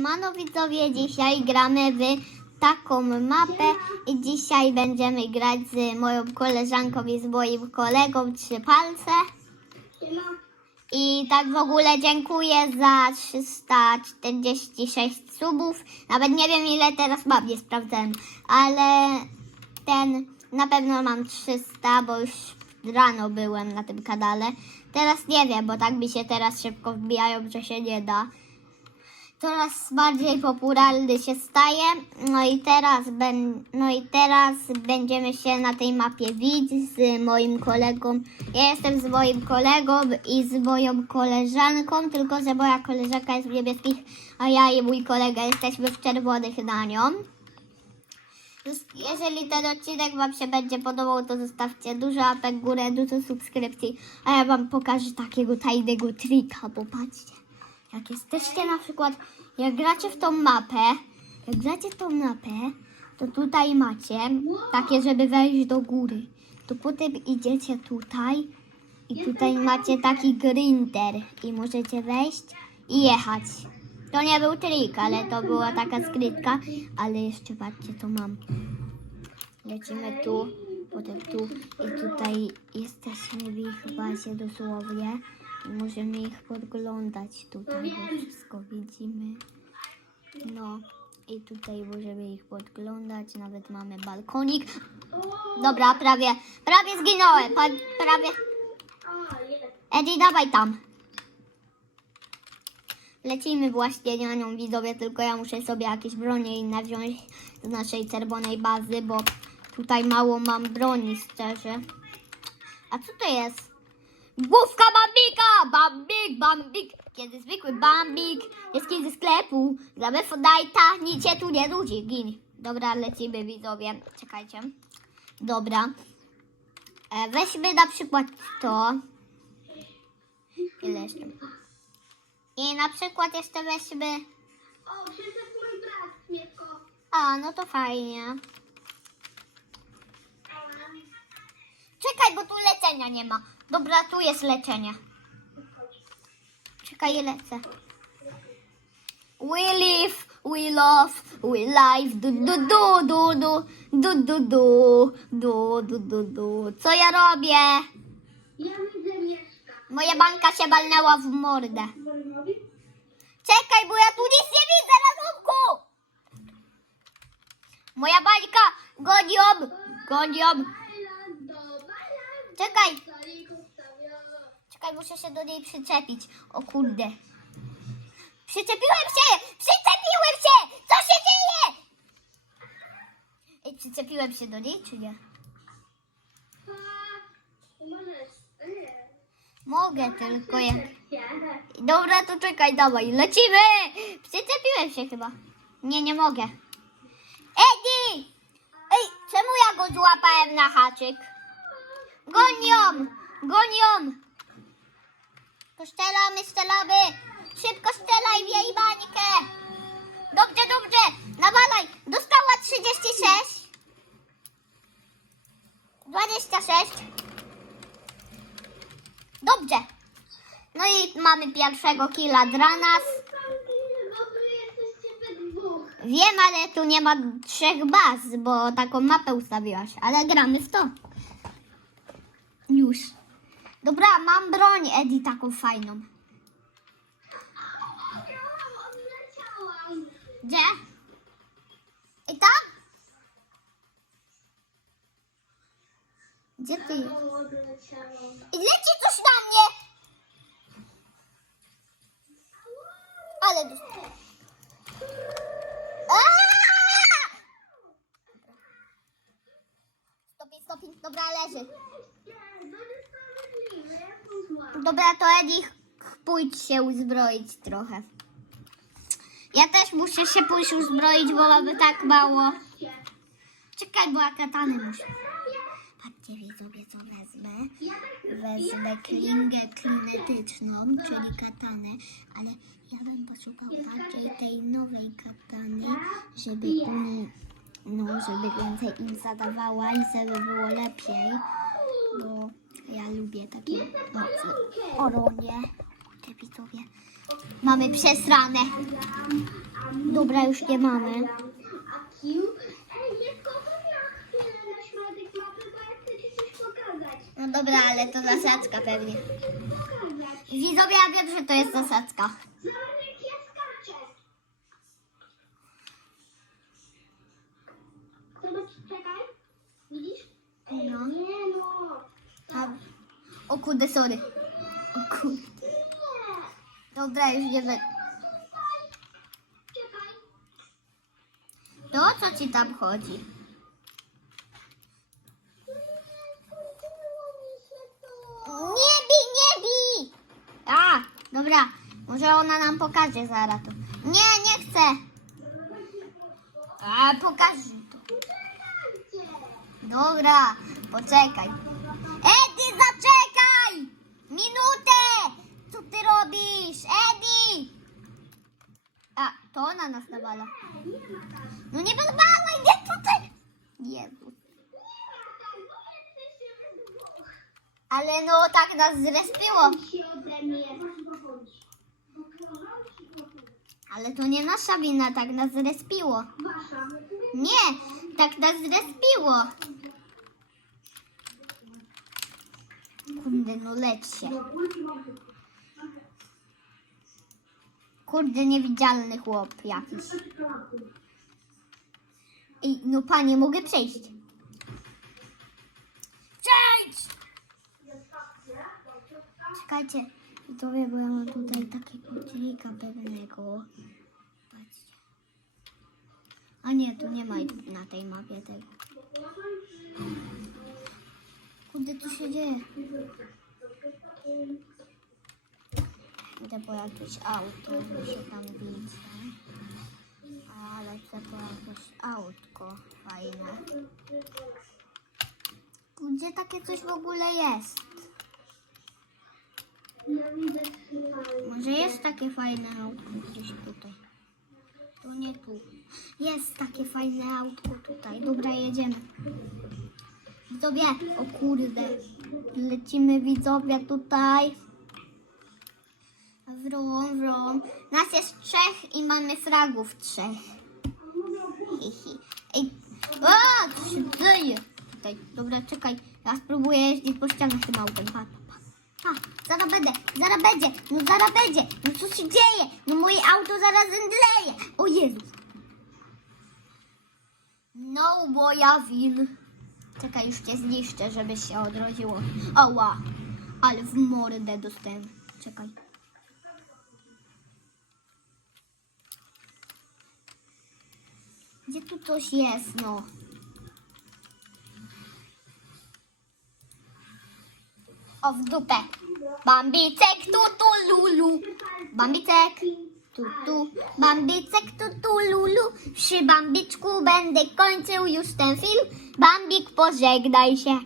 Siemano widzowie, dzisiaj gramy w taką mapę i dzisiaj będziemy grać z moją koleżanką i z moim kolegą Trzy Palce. I tak w ogóle dziękuję za 346 subów. Nawet nie wiem ile teraz mam, nie sprawdzałem, ale ten na pewno mam 300, bo już rano byłem na tym kanale. Teraz nie wiem, bo tak mi się teraz szybko wbijają, że się nie da coraz bardziej popularny się staje. No i teraz, ben, no i teraz będziemy się na tej mapie widzieć z moim kolegą. Ja jestem z moim kolegą i z moją koleżanką, tylko że moja koleżanka jest w niebieskich, a ja i mój kolega jesteśmy w czerwonych na nią. Jeżeli ten odcinek Wam się będzie podobał, to zostawcie dużo łapek w górę, dużo subskrypcji, a ja Wam pokażę takiego tajnego trika, bo patrzcie. Jak jesteście na przykład, jak gracie w tą mapę, jak gracie w tą mapę, to tutaj macie takie, żeby wejść do góry. To potem idziecie tutaj i tutaj macie taki grinder i możecie wejść i jechać. To nie był trik, ale to była taka skrytka, ale jeszcze patrzcie, to mam. Lecimy tu, potem tu i tutaj jesteśmy w ich bazie dosłownie i możemy ich podglądać tutaj, bo wszystko widzimy. No i tutaj możemy ich podglądać, nawet mamy balkonik. Dobra, prawie, prawie zginąłem, pa, prawie. Eddie, dawaj tam. Lecimy właśnie na nią widzowie, tylko ja muszę sobie jakieś bronie inne wziąć z naszej czerwonej bazy, bo tutaj mało mam broni, szczerze. A co to jest? Główka Bambika! Bambik, Bambik! Kiedy zwykły Bambik jest kiedy ze sklepu, za Fortnite'a nic się tu nie nudzi, gin. Dobra, lecimy widzowie, czekajcie. Dobra. E, weźmy na przykład to. Ile jeszcze? I na przykład jeszcze weźmy... O, przyszedł mój brat. A, no to fajnie. Czekaj, bo tu lecenia nie ma. Dobra, tu jest leczenie. Czekaj, lecę. We live, we love, we live, du du du du du du du du du du du du Co ja robię? Ja widzę mieszka. Moja banka się balnęła w mordę. Czekaj, bo ja tu nic nie widzę na domku! Moja bańka! Do bajlan. Czekaj! Czekaj, muszę się do niej przyczepić. O kurde. Przyczepiłem się! Przyczepiłem się! Co się dzieje? Ej, przyczepiłem się do niej, czy nie? Mogę, tylko jak... Ja. Dobra, to czekaj, dawaj, lecimy! Przyczepiłem się chyba. Nie, nie mogę. Eddie! Ej, czemu ja go złapałem na haczyk? Gonią! Gonią! To strzelamy, strzelamy! Szybko strzelaj w jej bańkę! Dobrze, dobrze! Nawalaj! Dostała 36. 26. Dobrze. No i mamy pierwszego killa dla nas. Wiem, ale tu nie ma trzech baz, bo taką mapę ustawiłaś, ale gramy w to. Dobra, mam broń, Edi, taką fajną. Gdzie? I tam? Gdzie ty? I leci coś na mnie! Ale dostałem. Stopień, stopień, dobra, leży. Nie, to jest sprawiedliwe. Ja tu złam. Dobra, to Edi, pójdź się uzbroić trochę. Ja też muszę się pójść uzbroić, bo mamy tak mało. Czekaj, bo ja katany muszę. Patrzcie widzowie, co wezmę. Wezmę klingę kinetyczną, czyli katanę, ale ja bym poszukał bardziej tej nowej katany, żeby oni, no, żeby więcej im zadawała i żeby było lepiej, bo ja lubię takie noce. Oronie. Te widzowie. Mamy przesrane. Dobra, już nie mamy. No dobra, ale to zasadzka pewnie. Widzowie, ja wiem, że to jest zasadzka. O kurde, sorry. O kurde. Dobra, już nie. Czekaj. To co ci tam chodzi? Nie bij, nie bij! A, dobra. Może ona nam pokaże zaraz to. Nie, nie chcę. A, pokaż to. Dobra, poczekaj. Minutę! Co ty robisz? Edi! A, to ona nas nawala. No nie wyrwałaj, nie tutaj! Jezu. Ale no tak nas zrespiło. Ale to nie nasza wina, tak nas zrespiło. Nie, tak nas zrespiło. Kurde, no lecz się. Kurde, niewidzialny chłop jakiś. Ej, no panie, mogę przejść. Przejdź! Czekajcie, widzowie, bo ja mam tutaj takiego trika pewnego. Patrzcie. A nie, tu nie ma na tej mapie tego. Co się dzieje? Idę po jakieś auto, mi się tam widzę. Ale chcę po jakieś autko fajne. Gdzie takie coś w ogóle jest? Może jest takie fajne autko gdzieś tutaj. To nie tu. Jest takie fajne autko tutaj. Dobra, jedziemy. Widzowie, o kurde. Lecimy widzowie tutaj. Wrą, wrą. Nas jest trzech i mamy fragów trzech. Hihi. Ej, a, co się dzieje? Tutaj, dobra, czekaj. Ja spróbuję jeździć po ścianach tym autem. Pa, pa. Pa, zaraz będę, zaraz będzie, no zaraz będzie. No co się dzieje? No moje auto zaraz zemdleje. O Jezus. No, moja win. Czekaj, już cię zniszczę, żebyś się odrodziło. Ała, ale w mordę dostałem. Czekaj. Gdzie tu coś jest, no? O, w dupę. Bambicek, tu, tu, lulu. Bambicek, tu. Bambicek, tu, tu, lulu. Przy Bambiczku będę kończył już ten film. Bambik, pożegnaj się.